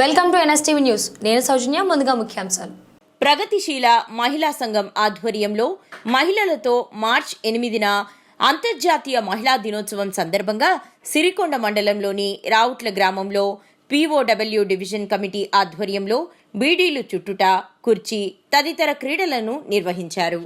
Welcome to NSTV news. నేను సౌజన్య ముందుగా ముఖ్యాంశాలు. ప్రగతిశీల మహిళా సంఘం ఆధ్వర్యంలో మహిళలతో మార్చ్ ఎనిమిదిన అంతర్జాతీయ మహిళా దినోత్సవం సందర్భంగా సిరికొండ మండలంలోని రావుట్ల గ్రామంలో పీఓడబ్ల్యూ డివిజన్ కమిటీ ఆధ్వర్యంలో బీడీలు చుట్టుట కుర్చీ తదితర క్రీడలను నిర్వహించారు.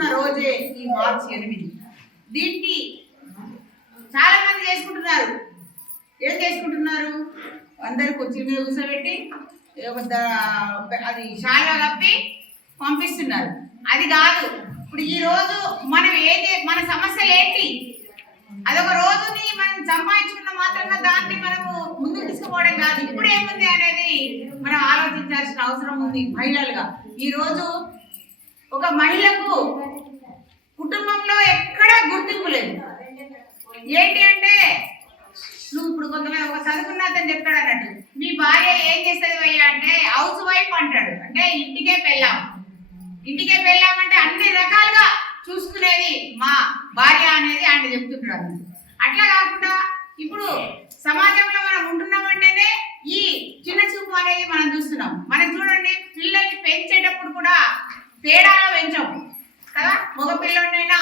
సాధించుకున్న రోజే ఈ మార్చి ఎనిమిది. దీనికి చాలా మంది చేసుకుంటున్నారు. ఏం చేసుకుంటున్నారు? అందరు కుర్చీ మీద కూర్చోబెట్టి ఒక అది శాలువా కప్పి పంపిస్తున్నారు. అది కాదు ఇప్పుడు ఈ రోజు మనం ఏది మన సమస్యలు ఏంటి? అదొక రోజుని మనం సంపాదించుకున్న మాత్రంగా దాన్ని మనము ముందుకు తీసుకుపోవడం కాదు. ఇప్పుడు ఏముంది అనేది మనం ఆలోచించాల్సిన అవసరం ఉంది మహిళలుగా. ఈ రోజు ఒక మహిళకు కుటుంబంలో ఎక్కడా గుర్తింపు లేదు. ఏంటి అంటే నువ్వు ఇప్పుడు కొంతమంది ఒక చదువుకున్న అతను చెప్తాడు అన్నట్టు మీ భార్య ఏం చేస్తుంది అయ్యా అంటే హౌస్ వైఫ్ అంటాడు. అంటే ఇంటికే పెళ్ళాం. ఇంటికే పెళ్ళామంటే అన్ని రకాలుగా చూసుకునేది మా భార్య అనేది ఆయన చెప్తున్నాడు అట్లా కాకుండా ఇప్పుడు సమాజంలో మనం ఉంటున్నామంటేనే ఈ చిన్న చూపు అనేది మనం చూస్తున్నాం మనం చూడండి పిల్లల్ని పెంచేటప్పుడు కూడా తేడాగా పెంచాం కదా మగ పిల్లోనైనా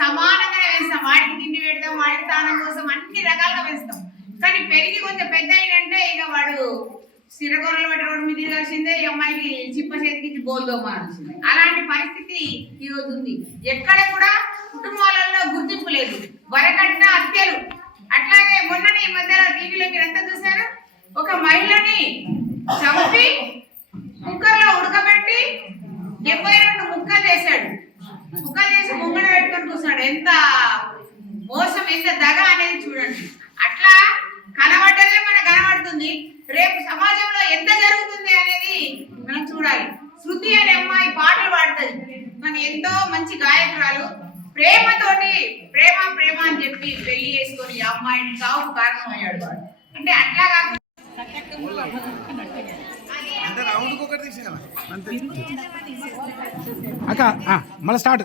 సమానంగా వేస్తాం. వాడికి తిండి పెడతాం వాడికి స్నానం కోసం అన్ని రకాలుగా వేస్తాం. కానీ పెరిగి కొంచెం పెద్ద అయినంటే ఇక వాడు సిరగొర్రలు పెట్టి రోడ్డు మీద తిరగాల్సిందే ఈ అమ్మాయికి చిప్ప చేతికి ఇచ్చి బోల్దోమాల్సిందే అలాంటి పరిస్థితి ఈరోజు ఉంది. ఎక్కడ కూడా కుటుంబాలలో గుర్తింపు లేదు. వరకట్న హత్యలు. అట్లాగే మొన్న ఈ మధ్యలో టీవీలో మీరు ఎంత చూశారు? ఒక మహిళని చంపి కుక్కర్లో ఉడకబెట్టి డెబ్బై రెండు ముక్కలు చేశాడు. ముక్కలు చేసి పెట్టుకొని కూర్చున్నాడు ఎంత మోసం ఎంత దగ అనేది చూడండి. అట్లా కనబడ్డదే మనకు కనబడుతుంది. రేపు సమాజంలో ఎంత జరుగుతుంది అనేది మనం చూడాలి. శృతి అనే అమ్మాయి పాటలు పాడుతుంది. మన ఎంతో మంచి గాయకురాలు. ప్రేమతోటి ప్రేమ ప్రేమ అని చెప్పి పెళ్ళి చేసుకొని అమ్మాయిని సాగు కారణం అయ్యాడు వాడు. అంటే అట్లా కాకుండా అక్క మళ్ళీ స్టార్ట్.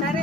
సరే.